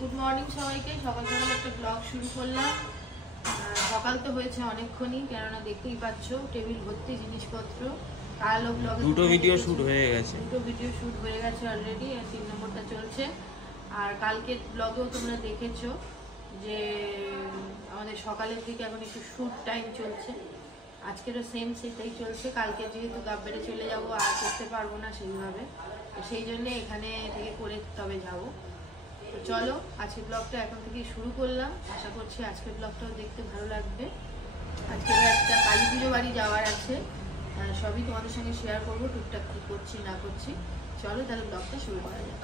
Good morning সবাইকে। সকাল সকাল একটা ব্লগ শুরু করলাম। সকাল তো হয়েছে অনেকক্ষণই, কেননা দেখতেই পাচ্ছ টেবিল ভর্তি জিনিসপত্র। কালও ব্লগে দুটো ভিডিও শুট হয়ে গেছে অলরেডি, আর 3 নম্বরটা চলছে। আর কালকে ব্লগেও তোমরা দেখেছো যে আমাদের সকালের দিকে এখন একটু শুট টাইম চলছে। আজকেরও সেম সেটাই চলছে। কালকে যেহেতু গাব্বেরে চলে যাব, আর করতে পারবো না সেইভাবে, তো সেই জন্য এখানে থেকে করে তবে যাবো। তো চলো আজকের ব্লগটা এখন থেকেই শুরু করলাম। আশা করছি আজকের ব্লগটাও দেখতে ভালো লাগবে। আজকে একটা কালী পুজো বাড়ি যাওয়ার আছে, সবই তোমাদের সঙ্গে শেয়ার করবো, টুকটাক কী করছি না করছি। চলো তাহলে ব্লগটা শুরু করা যাক।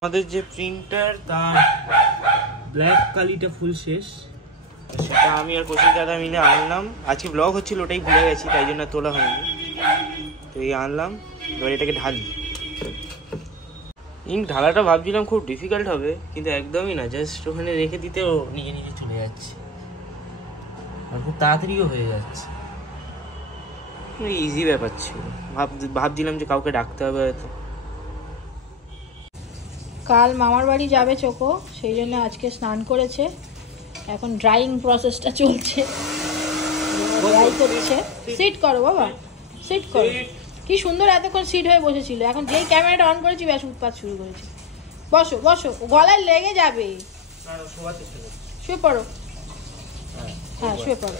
আমাদের যে প্রিন্টার তার ব্ল্যাক কালিটা ফুল শেষ, সেটা আমি আর কৌশিক দাদা মিলে আনলাম। আজকে ব্লগ হচ্ছিল, ওটাই ভুলে গেছি, তাই জন্য তোলা হয়নি। তো এই আনলাম, এবার এটাকে ঢালি। ইঙ্ক ঢালাটা ভাবছিলাম খুব ডিফিকাল্ট হবে, কিন্তু একদমই না। জাস্ট ওখানে রেখে দিতেও নিজে নিজে চলে যাচ্ছে, আর খুব তাড়াতাড়িও হয়ে যাচ্ছে। ইজি ব্যাপার ছিল। ভাবছিলাম যে কাউকে ডাকতে হবে হয়তো। কাল মামার বাড়ি যাবে চোখো, সেই জন্য আজকে স্নান করেছে। এখন ড্রাইং প্রসেসটা চলছে, ড্রাই করছে। সিট করো বাবা, সিট করো। কি সুন্দর এতক্ষণ সিট হয়ে বসেছিল, এখন যেই ক্যামেরাটা অন করেছি ব্যাস উৎপাত শুরু করেছে। বসো বসো, গলায় লেগে যাবে। শুয়ে পড়ো, হ্যাঁ শুয়ে পড়ো।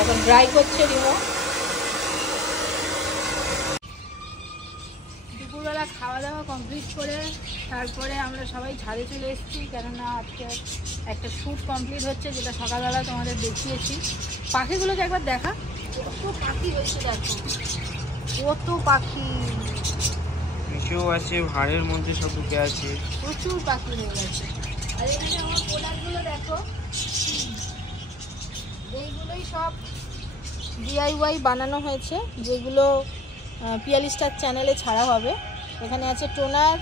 এখন ড্রাই করছে রিমো। দুপুরবেলা খাওয়া দাওয়া কমপ্লিট করে তারপরে আমরা সবাই ছাদে চলে এসেছি, কেননা আজকে একটা শ্যুট কমপ্লিট হচ্ছে, যেটা সকালবেলা তোমাদের দেখিয়েছি। পাখিগুলোকে একবার দেখা, কত পাখি হয়েছে দেখো, কত পাখি। নিচেও আছে, ভাড়ের মধ্যে সব ঢুকে আছে, প্রচুর পাখি হয়ে গেছে। আর এখানে আমার প্রোডাক্টগুলো দেখো, এইগুলোই সব DIY বানানো হয়েছে, যেগুলো পিয়ালি স্টার চ্যানেলে ছাড়া হবে। এখানে আছে টোনার,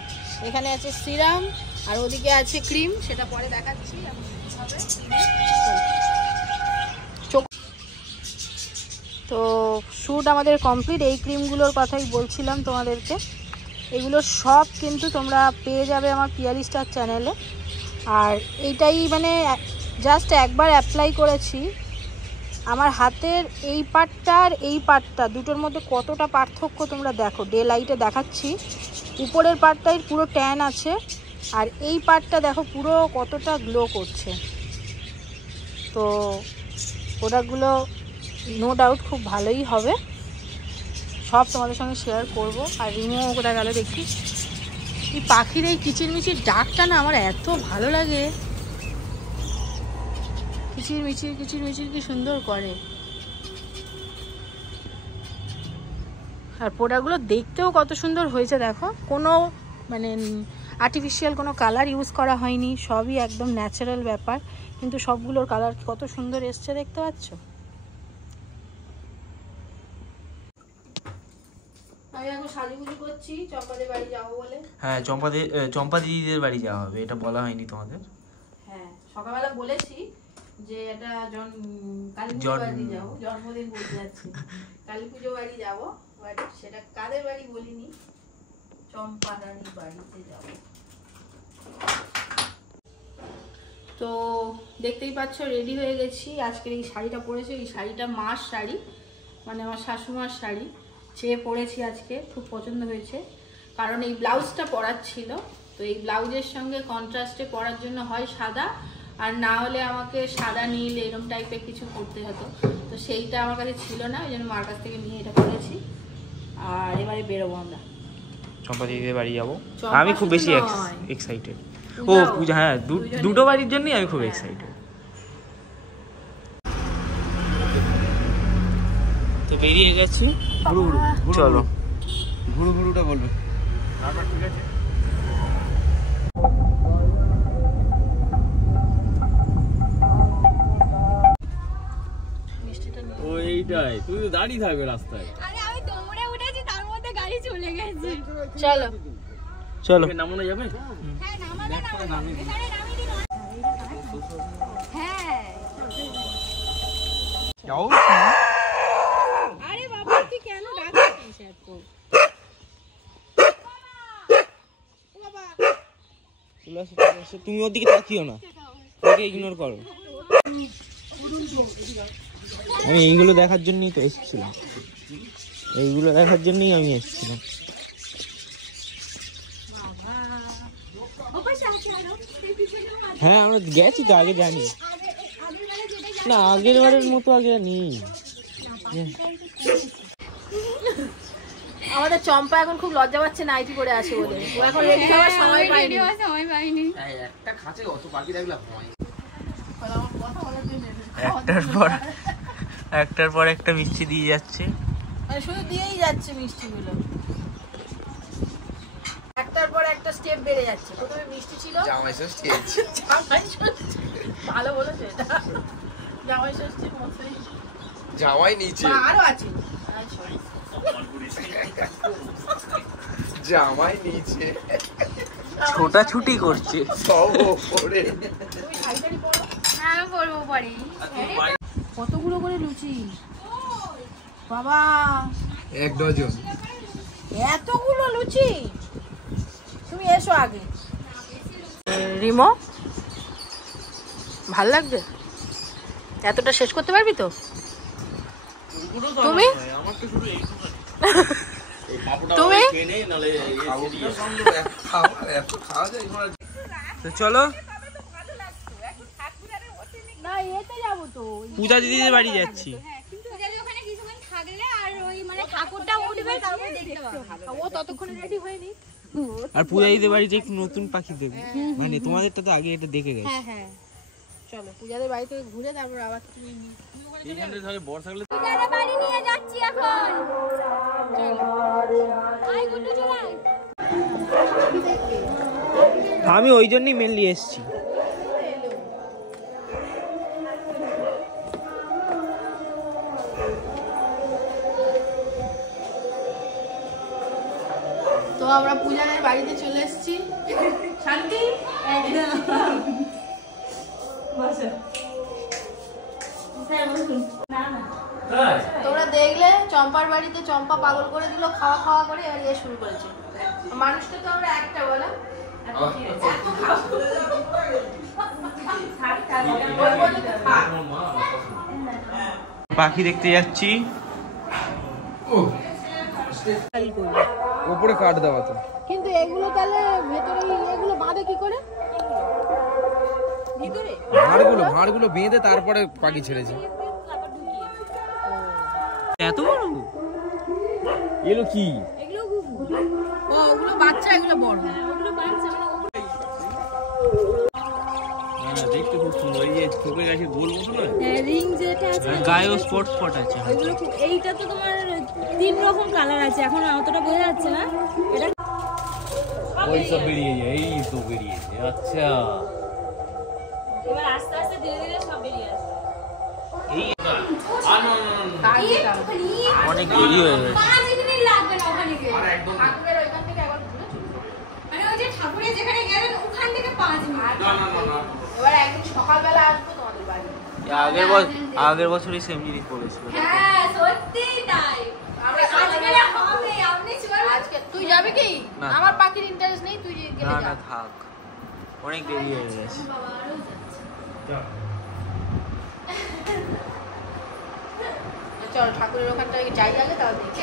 এখানে আছে সিরাম, আর ওদিকে আছে ক্রিম, সেটা পরে দেখাচ্ছি। তো শ্যুট আমাদের কমপ্লিট। এই ক্রিমগুলোর কথাই বলছিলাম তোমাদেরকে। এগুলো সব কিন্তু তোমরা পেয়ে যাবে আমার পিয়ালি স্টার চ্যানেলে। আর এইটাই মানে জাস্ট একবার অ্যাপ্লাই করেছি। আমার হাতের এই পার্টটা আর এই পার্টটা দুটোর মধ্যে কতটা পার্থক্য তোমরা দেখো। ডে লাইটে দেখাচ্ছি, উপরের পার্টটাই পুরো ট্যান আছে, আর এই পার্টটা দেখো পুরো কতটা গ্লো করছে। তো প্রোডাক্টগুলো নো ডাউট খুব ভালোই হবে, সব তোমাদের সঙ্গে শেয়ার করব। আর রিমো কোথায় গেল দেখি। এই পাখির এই কিচিরমিচির ডাকটা না আমার এত ভালো লাগে। কিচিরমিচির কিচিরমিচির কি সুন্দর করে। আর প্রোডাক্টগুলো দেখতেও কত সুন্দর হয়েছে দেখো, কোনো মানে আর্টিফিশিয়াল কোনো কালার ইউজ করা হয়নি, সবই একদম ন্যাচারাল ব্যাপার। কিন্তু সবগুলোর কালার কত সুন্দর এসছে, দেখতে পাচ্ছ। আমি এখন সাজুগুজু করছি, চম্পাদের বাড়ি যাবো বলে। হ্যাঁ, চম্পা দিদিদের বাড়ি যাওয়া হবে, এটা বলা হয়নি তোমাদের। হ্যাঁ, সকালবেলা বলেছি যে এটা কালী পুজো বাড়ি যাবো, জন্মদিন বলতে যাচ্ছি, কালী পুজো বাড়ি যাবো, বাট সেটা কাদের বাড়ি বলিনি, চম্পা রানীর বাড়িতে যাব। তো দেখতেই পাচ্ছ রেডি হয়ে গেছি। আজকের এই শাড়িটা পরেছি, এই শাড়িটা মার শাড়ি, মানে আমার শাশুমার শাড়ি, চেয়ে পরেছি আজকে, খুব পছন্দ হয়েছে। কারণ এই ব্লাউজটা পরার ছিল, তো এই ব্লাউজের সঙ্গে কন্ট্রাস্টে পরার জন্য হয় সাদা, আর না হলে আমাকে সাদা নীল এরকম টাইপের কিছু করতে হতো। তো সেইটা আমার কাছে ছিল না, ওই জন্য মার কাছ থেকে নিয়ে এটা পরেছি। আর এবারে বেরোবো আমরা, চম্পা দিদিদের বাড়ি যাবো। আমি খুব বেশি এক্সাইটেড। ও পূজা, হ্যাঁ দুটো বাড়ির জন্যই আমি খুব এক্সাইটেড। তো বেরিয়ে গেছি, চলো ঘুরু ঘুরুটা বলবে। ঠিক আছে, ওইটাই। তুই তো দাঁড়িয়ে থাকবে রাস্তায়। আরে আমি দৌড়ে উঠেছি, তার মধ্যে গাড়ি চলে গেছে। চলো চলো নামানো যাবে? হ্যাঁ নামাবে, এখানে নামিয়ে দিন। হ্যাঁ আরে বাবা, তুই কেন ডাকছিস এত? চলে আসো। তুমি ওর দিকে তাকিও না, ওকে ইগনোর করো। আমি এইগুলো দেখার জন্যই তো এসেছিলাম, এইগুলো দেখার জন্যই আমি এসেছিলাম। হ্যাঁ আমরা গেছি তো, আগে জানি না, আগের বারের মতো আগে নেই। আমাদের চম্পা এখন খুব লজ্জা পাচ্ছে নাইটি পরে আসে বলে, ও এখন রেডি হওয়ার সময় পায়নি। একটা খাঁচে অত পাখি রাখলে হয়। একটার পর একটা মিষ্টি দিয়ে যাচ্ছে, মানে শুধু দিয়েই যাচ্ছে মিষ্টিগুলো, একটার পর একটা স্টেপ বেড়ে যাচ্ছে। প্রথমে মিষ্টি ছিল, জামাই ষষ্ঠী জামাই ষষ্ঠী, ভালো বলেছে এটা, জামাই ষষ্ঠীর মতোই জামাই নিচে আরো আছে, জামাই নিচে ছোটাছুটি করছে সব ওপরে। তুমি শাড়ি টাড়ি পরো। হ্যাঁ পরবো পরে। কতগুলো করে লুচি বাবা, 1 ডজন। এতগুলো লুচি, তুমি এসো আগে। রিমো ভাল লাগবে, এতটা শেষ করতে পারবি তো তুমি? তুমি তো চলো না, এতে যাবো তো। পূজা দিদিদের বাড়ি যাচ্ছি। ওখানে কিছুক্ষণ থাকলে আর ওই মানে ঠাকুরটা উঠবে তারপর দেখতে পাবো। ও ততক্ষণে রেডি হয়নি। আর পূজা দিদিদের বাড়িতে একটু নতুন পাখি দেবে, মানে তোমাদেরটা তো আগে এটা দেখে গেছে। হ্যাঁ হ্যাঁ, চলো পূজাদের বাড়ি থেকে ঘুরে তারপর আবার তুমি পূজারে বাড়ি নিয়ে যাচ্ছি এখন। আয় গুড্ডু চলে আয়। আমি ওই জন্যই মেনলি এসেছি। তো আমরা পূজাদের বাড়িতে চলে এসেছি। শান্তি তোমরা দেখলে চম্পার বাড়িতে চম্পা পাগল করে দিল, খাওয়া খাওয়া করে আর ইয়ে শুরু করেছে। মানুষটা তো আমরা একটা বলো, পাখি দেখতে যাচ্ছি। উপরে কাট দেওয়া তো, কিন্তু এগুলো তাহলে ভেতরে এগুলো বাঁধে কি করে? ভিতরে ভাঁড়গুলো বেঁধে তারপরে পাখি ছেড়েছে। এত বড় এলো কি? ও ওগুলো বাচ্চা, এগুলো বড়। ওগুলো বাচ্চা দেখতে খুব সুন্দর, এই যে চোখের কাছে গোল মতো না, রিং যেটা আছে গায়েও স্পট স্পট আছে। ওইগুলো এইটা তো তোমার 3 রকম কালার আছে, এখন অতটা বোঝা যাচ্ছে না। এটা ওই সব বেরিয়ে যায়, এই তো বেরিয়ে যায়। আচ্ছা এবার আস্তে আস্তে ধীরে ধীরে সব বেরিয়ে আসবে। অনেক দেরি হয়ে গেছে। 5 মিনিট লাগবে না ওখানে গিয়ে। ঠাকুরের ওইখান থেকে একবার ঘুরে চলে যাবো। মানে ওই যে ঠাকুরের যেখানে গেলেন ওখান থেকে 5 মিনিট। এবার একদিন সকালবেলা আসবো তোমাদের বাড়ি। আগের বছরই সেম জিনিস বলেছিল। হ্যাঁ সত্যি তাই। আমরা আজকে হবে, আপনি চলুন। আজকে তুই যাবি কি? না। আমার পাখির ইন্টারেস্ট নেই, তুই গেলে না যা। না থাক, অনেক দেরি হয়ে গেছে। চল ঠাকুরের ওখানটা যাই আগে, তাহলে দেখি।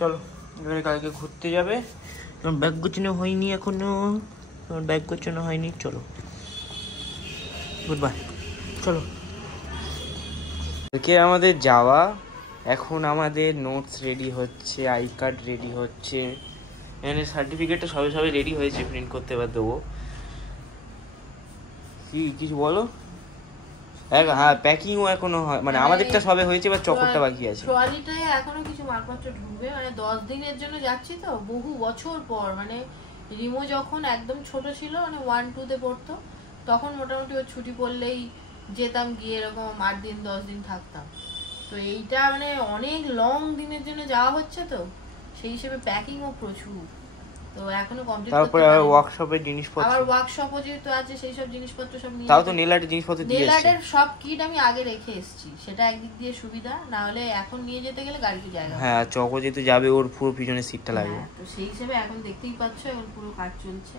চলো এবারে কালকে ঘুরতে যাবে। তোমার ব্যাগ গোছানো হয়নি এখনো, তোমার ব্যাগ গোছানো হয়নি। চলো গুড বাই, চলো। কালকে আমাদের যাওয়া এখন আমাদের নোটস রেডি হচ্ছে, আই কার্ড রেডি হচ্ছে, এখানে সার্টিফিকেটটা সবে সবে রেডি হয়েছে, প্রিন্ট করতে এবার দেবো। কি কিছু বলো? হ্যাঁ, প্যাকিংও এখনো হয়, মানে আমাদেরটা সবে হয়েছে, এবার চকরটা বাকি আছে। ট্রলিটায় এখনো কিছু মালপত্র ঢুকবে, মানে 10 দিনের জন্য যাচ্ছি তো, বহু বছর পর। মানে রিমো যখন একদম ছোট ছিল, মানে 1-2-তে পড়তো, তখন মোটামুটি ওর ছুটি পড়লেই যেতাম, গিয়ে এরকম 8 দিন 10 দিন থাকতাম। তো এইটা মানে অনেক লং দিনের জন্য যাওয়া হচ্ছে, তো সেই হিসেবে প্যাকিংও প্রচুর, তো এখনো কমপ্লিট করতে তারপরে পারিনি। ওয়ার্কশপের জিনিসপত্র, আবার ওয়ার্কশপও যেহেতু আছে, সেই সব জিনিসপত্র সব নিয়ে তাও তো নেল আর্টের জিনিসপত্র দিয়ে নেল এসেছে। আর্টের সব কিট আমি আগে রেখে এসেছি, সেটা একদিক দিয়ে সুবিধা, না হলে এখন নিয়ে যেতে গেলে গাড়িতে জায়গা হবে। হ্যাঁ, চকো যেহেতু যাবে, ওর পুরো পিছনের সিটটা লাগবে। হ্যাঁ, তো সেই হিসেবে এখন দেখতেই পাচ্ছ এখন পুরো কাজ চলছে।